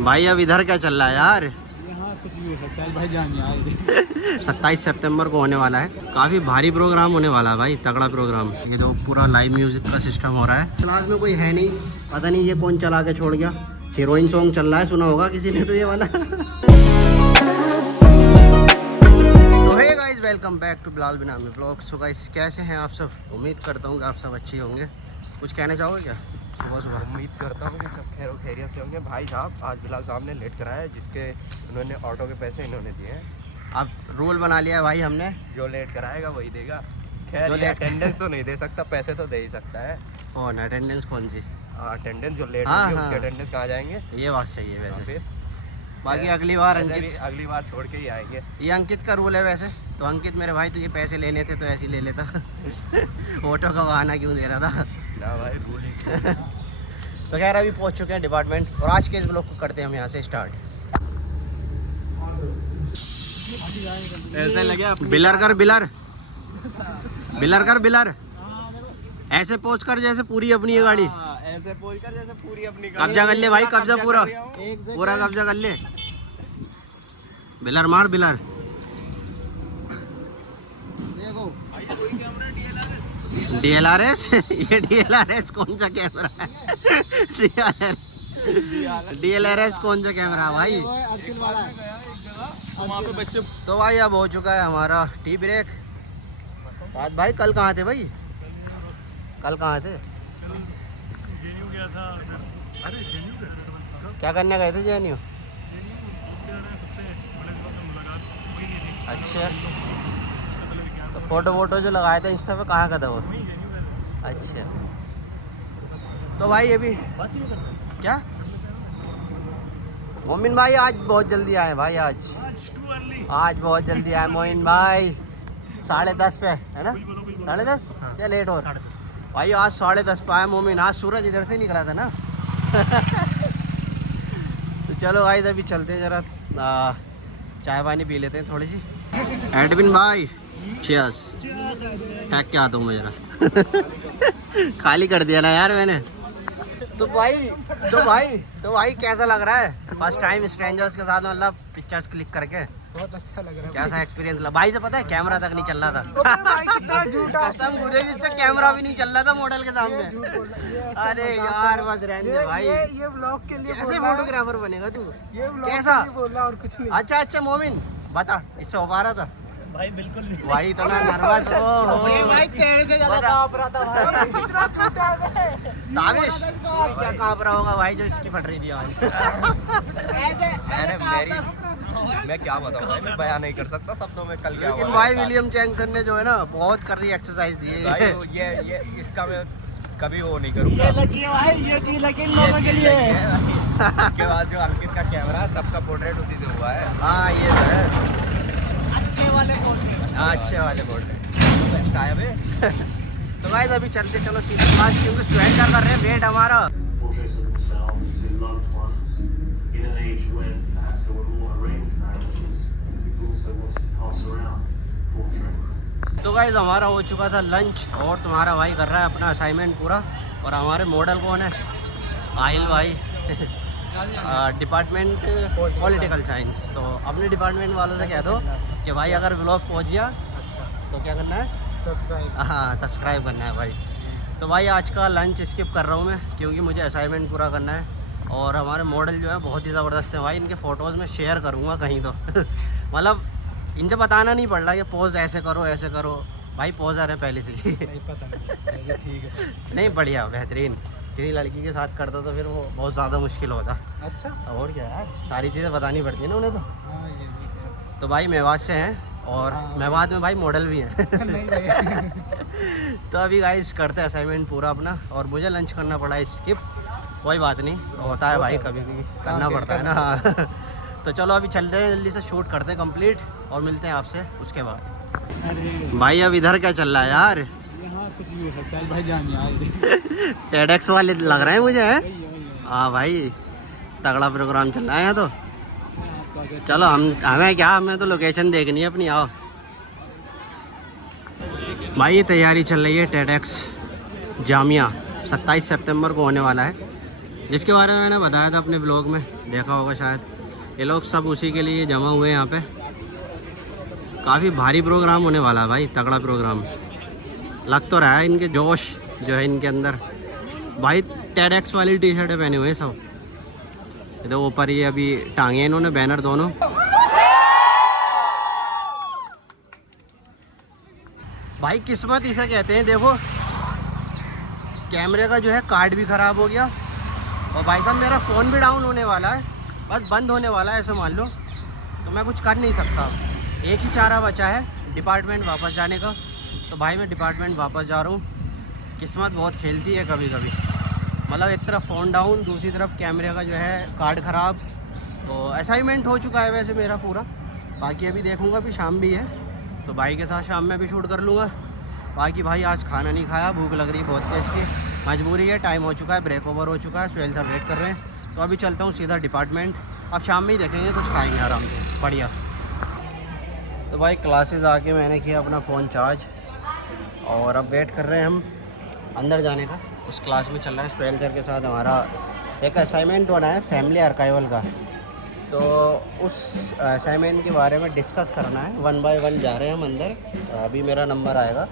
भाई अब इधर क्या चल रहा है यार? यहाँ कुछ भी हो सकता है भाई जान यार। 27 सितंबर को होने वाला है। काफी भारी प्रोग्राम होने वाला है भाई, तगड़ा प्रोग्राम। ये तो पूरा लाइव म्यूजिक का सिस्टम हो रहा है। क्लास में कोई है नहीं, पता नहीं ये कौन चला के छोड़ गया। हीरोइन सॉन्ग चल रहा है, सुना होगा किसी ने तो ये वाला। तो hey guys, welcome back to Bilal Binami blog. So guys, कैसे हैं आप सब? उम्मीद करता हूँ कि आप सब अच्छे होंगे। कुछ कहना चाहोगे क्या? सुबह सुबह उम्मीद करता हूँ कि सब खैर खैरियत से होंगे। भाई साहब आज बिलाल साहब ने लेट कराया है, जिसके उन्होंने ऑटो के पैसे इन्होंने दिए हैं। अब रूल बना लिया है भाई हमने, जो लेट कराएगा वही देगा। खैर ये अटेंडेंस तो नहीं दे सकता, पैसे तो दे ही सकता है। कौन अटेंडेंस कौन सी? अटेंडेंस जो लेट हाँ, होगी हाँ। उसके अटेंडेंस कहाँ जाएंगे? ये बात सही है वैसे। फिर बाकी अगली बार वैसे अंकित, भी अगली बार छोड़ के ही आएंगे। ये अंकित का रूल है वैसे। तो अंकित मेरे भाई तुझे पैसे लेने थे तो ऐसे ही ले लेता। ऑटो का बहाना क्यों दे रहा था? ना भाई रूल ही। तो खैर अभी पहुंच चुके हैं डिपार्टमेंट और आज के इस ब्लॉग को करते हैं हम यहाँ से स्टार्ट। ऐसे लगे बिलर कर बिलर, बिलर कर बिलर। ऐसे पोच कर जैसे पूरी अपनी है गाड़ी। ऐसे पोज कर जैसे पूरी अपनी कब्जा कर ले भाई, कब्जा पूरा पूरा कब्जा कर ले। बिलर मार बिलर। DLRS ये DLRS कौन सा कैमरा है? DLRS कौन सा कैमरा है भाई? तो भाई अब हो चुका है हमारा टी ब्रेक। बात भाई कल कहाँ थे भाई? कल कहाँ थे? क्या करने गए थे JNU? अच्छा, तो फोटो वोटो जो लगाए थे इंस्टा पे कहाँ का था वो? अच्छा, तो भाई ये भी क्या मोमिन भाई आज बहुत जल्दी आए भाई। आज बहुत जल्दी आए मोमिन भाई। 10:30 पे है ना? 10:30 या लेट हो भाई? आज 10:30 पे आए मोमिन। आज सूरज इधर से निकला था ना। तो चलो भाई अभी चलते हैं, जरा चाय पानी पी लेते हैं थोड़ी सी। एडविन भाई चीयर्स। क्या दूँ मैं जरा? खाली कर दिया ना यार मैंने। तो भाई कैसा लग रहा है फर्स्ट टाइम स्ट्रेंजर्स के साथ मतलब पिक्चर्स क्लिक करके? बहुत अच्छा लग रहा है। कैसा एक्सपीरियंस लगा भाई? से पता है कैमरा तक नहीं चल रहा था। कसम खुदा की, इससे कैमरा भी नहीं चल रहा था मॉडल के सामने। अरे यार बस रहने दे भाई। ये ब्लॉग के लिए कैसे फोटोग्राफर बनेगा तू? ये ब्लॉग कैसा? के लिए बोल रहा और कुछ नहीं। अच्छा मोमिन बता, इससे हो पा रहा था भाई बिल्कुल नहीं भाई? इतना नर्वस हो भाई, तेरे से ज्यादा कांप रहा था भाई। इतना झूठा है। ताबिश क्या कांप रहा होगा भाई जो इसकी फट रही थी आज। मैं क्या बताऊँ भाई, मैं बयान नहीं कर सकता शब्दों में कल क्या हुआ। लेकिन भाई विलियम जैक्सन ने जो है ना बहुत कर रही एक्सरसाइज दी है। भाई ये इसका मैं कभी वो नहीं करूँगा। ये चीज लगी लोगों के लिए। इसके बाद जो अंकित का कैमरा है सबका पोर्ट्रेट उसी से हुआ है। हाँ ये तो है, अच्छे वाले अच्छे वाले बोर्ड। तो गाइस अभी चलते, चलो सीधे पास, क्योंकि स्वेटर कर रहे हैं वेट हमारा। portraits of themselves to loved ones in an age when perhaps there were more arranged marriages. People also wanted to pass around portraits. तो गाइस हमारा हो चुका था लंच और तुम्हारा भाई कर रहा है अपना असाइनमेंट पूरा। और हमारे मॉडल कौन है? आहिल भाई। Department political science. तो अपने डिपार्टमेंट वालों से कह दो कि भाई अगर व्लॉग पहुंच गया तो क्या करना है? सब्सक्राइब। हाँ सब्सक्राइब करना है भाई। तो भाई आज का लंच स्किप कर रहा हूँ मैं, क्योंकि मुझे असाइनमेंट पूरा करना है। और हमारे मॉडल जो है बहुत ही ज़बरदस्त है भाई। इनके फ़ोटोज़ में शेयर करूँगा कहीं तो। मतलब इनसे बताना नहीं पड़ रहा कि पोज ऐसे करो भाई। पोजर है पहले से ही। पता नहीं, ठीक है। नहीं बढ़िया बेहतरीन। किसी लड़की के साथ करता तो फिर वो बहुत ज़्यादा मुश्किल होता। अच्छा। और क्या यार, सारी चीज़ें बतानी पड़ती है ना उन्हें तो। हाँ ये भी तो भाई मेवात से हैं और मेवात में भाई मॉडल भी हैं। नहीं भाई। तो अभी गाइस करते हैं असाइनमेंट पूरा अपना। और मुझे लंच करना पड़ा स्किप, कोई बात नहीं, होता है भाई, कभी भी करना पड़ता है ना। तो चलो अभी चलते हैं, जल्दी से शूट करते हैं कंप्लीट और मिलते हैं आपसे उसके बाद। भाई अब इधर क्या चल रहा है यार? यहाँ कुछ भी हो सकता है भाई जान यार। टेडेक्स वाले लग रहे हैं मुझे है। हाँ भाई तगड़ा प्रोग्राम चल रहा है यहाँ तो। चलो हमें तो लोकेशन देखनी है अपनी। आओ भाई, ये तैयारी चल रही है टेडेक्स जामिया, 27 सितंबर को होने वाला है। जिसके बारे में मैंने बताया था अपने ब्लॉग में, देखा होगा शायद। ये लोग सब उसी के लिए जमा हुए हैं यहाँ पे। काफ़ी भारी प्रोग्राम होने वाला है भाई, तगड़ा प्रोग्राम लग तो रहा है। इनके जोश जो है इनके अंदर भाई। TEDx वाली टी शर्टें पहने हुए हैं सब। इधर ऊपर ये अभी टांगे इन्होंने बैनर दोनों। भाई किस्मत इसे कहते हैं। देखो कैमरे का जो है कार्ड भी ख़राब हो गया, और भाई साहब मेरा फ़ोन भी डाउन होने वाला है, बस बंद होने वाला है ऐसे मान लो। तो मैं कुछ कर नहीं सकता। एक ही चारा बचा है डिपार्टमेंट वापस जाने का। तो भाई मैं डिपार्टमेंट वापस जा रहा हूँ। किस्मत बहुत खेलती है कभी कभी। मतलब एक तरफ फ़ोन डाउन, दूसरी तरफ कैमरे का जो है कार्ड ख़राब। तो असाइनमेंट हो चुका है वैसे मेरा पूरा। बाकी अभी देखूँगा, अभी शाम भी है तो भाई के साथ शाम में भी शूट कर लूँगा। बाकी भाई आज खाना नहीं खाया, भूख लग रही है बहुत तेज़ की, मजबूरी है। टाइम हो चुका है, ब्रेक ओवर हो चुका है, सुहेल सर वेट कर रहे हैं। तो अभी चलता हूँ सीधा डिपार्टमेंट। अब शाम में ही देखेंगे, कुछ खाएंगे आराम से बढ़िया। तो भाई क्लासेस आके मैंने किया अपना फ़ोन चार्ज, और अब वेट कर रहे हैं हम अंदर जाने का। उस क्लास में चल रहा है सुहेल सर के साथ हमारा एक असाइनमेंट होना है फैमिली आर्काइवल का। तो उस असाइनमेंट के बारे में डिस्कस करना है। 1 बाय 1 जा रहे हैं हम अंदर। अभी मेरा नंबर आएगा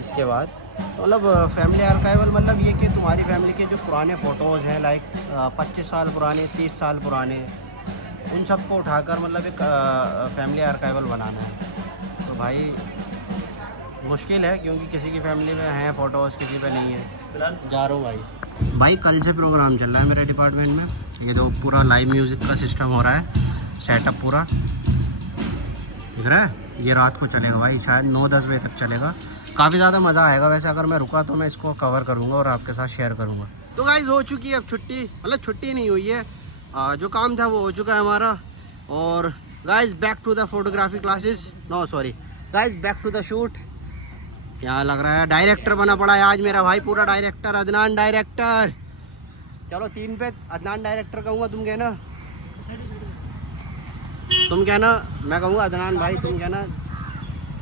इसके बाद। मतलब फैमिली आर्काइवल मतलब ये कि तुम्हारी फैमिली के जो पुराने फ़ोटोज़ हैं, लाइक 25 साल पुराने, 30 साल पुराने, उन सब को उठाकर मतलब एक फैमिली आर्काइवल बनाना है। तो भाई मुश्किल है क्योंकि किसी की फैमिली में हैं फ़ोटोज़, किसी पे नहीं है। जा रहा हूँ भाई कल से प्रोग्राम चल रहा है मेरे डिपार्टमेंट में। ये तो पूरा लाइव म्यूज़िक का सिस्टम हो रहा है, सेटअप पूरा दिख रहा है। ये रात को चलेगा भाई, शायद 9-10 बजे तक चलेगा। काफ़ी ज़्यादा मज़ा आएगा। वैसे अगर मैं रुका तो मैं इसको कवर करूँगा और आपके साथ शेयर करूँगा। तो गाइस हो चुकी है अब छुट्टी, मतलब छुट्टी नहीं हुई है, जो काम था वो हो चुका है हमारा। और guys back to the photography classes, no sorry guys back to the shoot. यहाँ लग रहा है डायरेक्टर बना पड़ा है आज मेरा भाई, पूरा डायरेक्टर, अदनान डायरेक्टर। चलो 3 पे अदनान डायरेक्टर कहूँगा, तुम कहना, तुम कहना, मैं कहूँगा अदनान भाई, तुम कहना।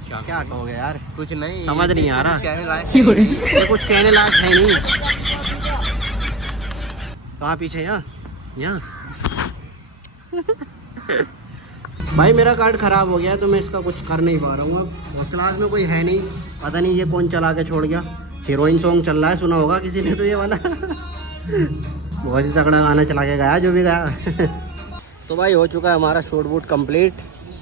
क्या कहोगे यार? कुछ नहीं, समझ नहीं आ रहा, कहने कुछ कहने लायक है नहीं। कहाँ पीछे? यहाँ भाई मेरा कार्ड ख़राब हो गया तो मैं इसका कुछ कर नहीं पा रहा हूँ अब। और क्लास में कोई है नहीं, पता नहीं ये कौन चला के छोड़ गया। हीरोइन सॉन्ग चल रहा है, सुना होगा किसी ने तो ये वाला बहुत ही तगड़ा गाना चला के गया जो भी गया तो भाई हो चुका है हमारा शूट वूट कंप्लीट।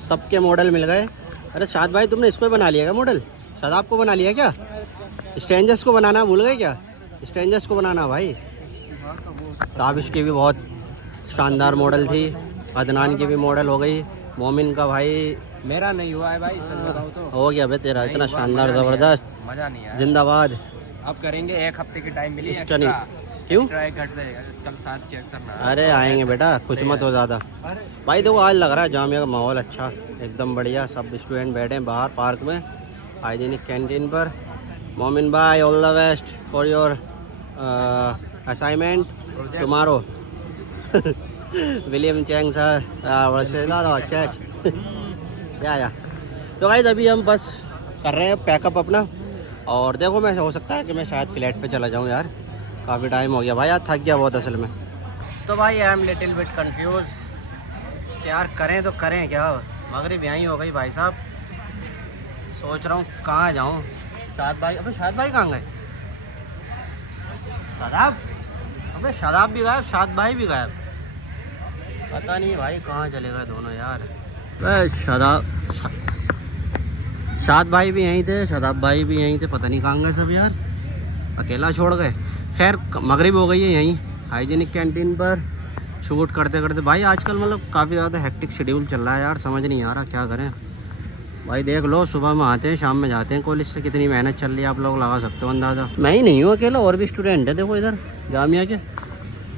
सबके मॉडल मिल गए। अरे शाद भाई तुमने इसको बना लिया क्या मॉडल? शायद आपको बना लिया क्या? स्ट्रेंजर्स को बनाना भूल गए क्या? स्ट्रेंजर्स को बनाना भाई। ताबिश की भी बहुत शानदार मॉडल थी, अदनान की भी मॉडल हो गई, मोमिन का भाई मेरा नहीं हुआ है भाई, सच बताऊं तो। हो गया भाई तेरा, इतना शानदार ज़बरदस्त, मजा नहीं आया। जिंदाबाद। अब करेंगे, 1 हफ्ते की टाइम मिली एक्स्ट्रा नहीं। क्यों? ट्राई करते हैं कल 7 चेक करना। अरे आएंगे बेटा, कुछ मत हो ज़्यादा भाई। देखो आज लग रहा है जामिया का माहौल अच्छा, एकदम बढ़िया। सब स्टूडेंट बैठे हैं बाहर पार्क में, हाइजीनिक कैंटीन पर। मोमिन भाई all the best for your assignment tomorrow William Chang sir या। तो गाइस अभी हम बस कर रहे हैं पैकअप अपना। और देखो मैं हो सकता है कि मैं शायद फ्लैट पे चला जाऊँ यार, काफ़ी टाइम हो गया भाई, आज थक गया बहुत असल में। तो भाई I am little bit confuse कि यार करें तो करें क्या। मगरिब यहीं हो गई भाई साहब, सोच रहा हूँ कहाँ जाऊँ। शाद भाई, अबे शाद भाई कहाँ गए? शादाब, अबे शादाब भी गायब, शाद भाई भी गायब, पता नहीं भाई कहाँ चले गए दोनों यार। शाद भाई भी यहीं थे, शादाब भाई भी यहीं थे, पता नहीं कहाँ गए सब यार, अकेला छोड़ गए। खैर मगरिब हो गई है यहीं हाइजीनिक कैंटीन पर शूट करते करते। भाई आजकल मतलब काफ़ी ज़्यादा हेक्टिक शेड्यूल चल रहा है यार, समझ नहीं आ रहा क्या करें भाई। देख लो सुबह में आते हैं, शाम में जाते हैं कॉलेज से। कितनी मेहनत चल रही है, आप लोग लगा सकते हो अंदाज़ा। मैं ही नहीं हूँ अकेला, और भी स्टूडेंट है देखो इधर जामिया के,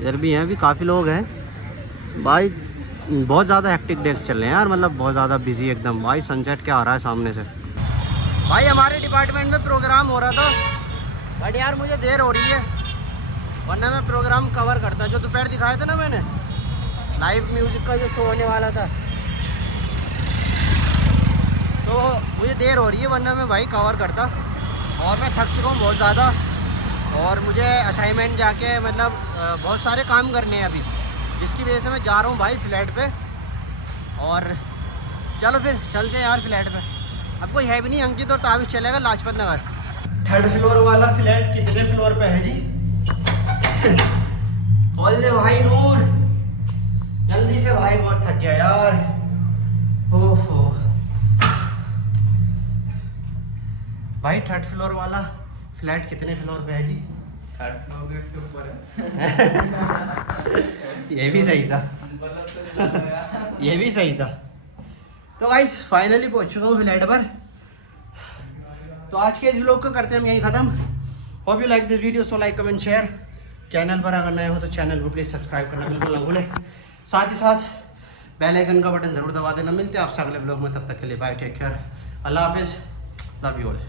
इधर भी हैं, अभी काफ़ी लोग हैं भाई। बहुत ज़्यादा हेक्टिक डेज चल रहे हैं यार, मतलब बहुत ज़्यादा बिजी एकदम। भाई सनसेट क्या आ रहा है सामने से। भाई हमारे डिपार्टमेंट में प्रोग्राम हो रहा था, बट यार मुझे देर हो रही है, वरना मैं प्रोग्राम कवर करता। जो दोपहर दिखाया था ना मैंने, लाइव म्यूज़िक का जो शो होने वाला था, तो मुझे देर हो रही है, वरना मैं भाई कवर करता। और मैं थक चुका हूँ बहुत ज़्यादा, और मुझे असाइनमेंट जाके मतलब बहुत सारे काम करने हैं अभी, जिसकी वजह से मैं जा रहा हूँ भाई फ्लैट पे। और चलो फिर चलते हैं यार फ्लैट पे। अब कोई है भी नहीं, अंकित और ताबिश चलेगा लाजपत नगर। 3rd फ्लोर वाला फ्लैट कितने फ्लोर पे है जी? बोल दे भाई नूर, जल्दी से भाई, बहुत थक गया यार। ओफो भाई 3rd फ्लोर वाला फ्लैट कितने फ्लोर पे है जी? 3rd फ्लोर पे इसके ऊपर है। ये भी सही था, ये भी सही था। तो गाइस फाइनली पहुंच चुका हूँ फ्लैट पर। तो आज के इस व्लॉग को करते हैं हम यहीं ख़त्म। Hope you like this video, so like comment share. Channel पर अगर नए हो तो चैनल को प्लीज़ सब्सक्राइब करना बिल्कुल ना भूलें। साथ ही साथ बेल आइकन का बटन ज़रूर दबा देना। मिलते हैं आपसे अगले ब्लॉग में, तब तक के लिए बाय, टेक केयर, अल्लाह हाफिज़, लव यू ऑल।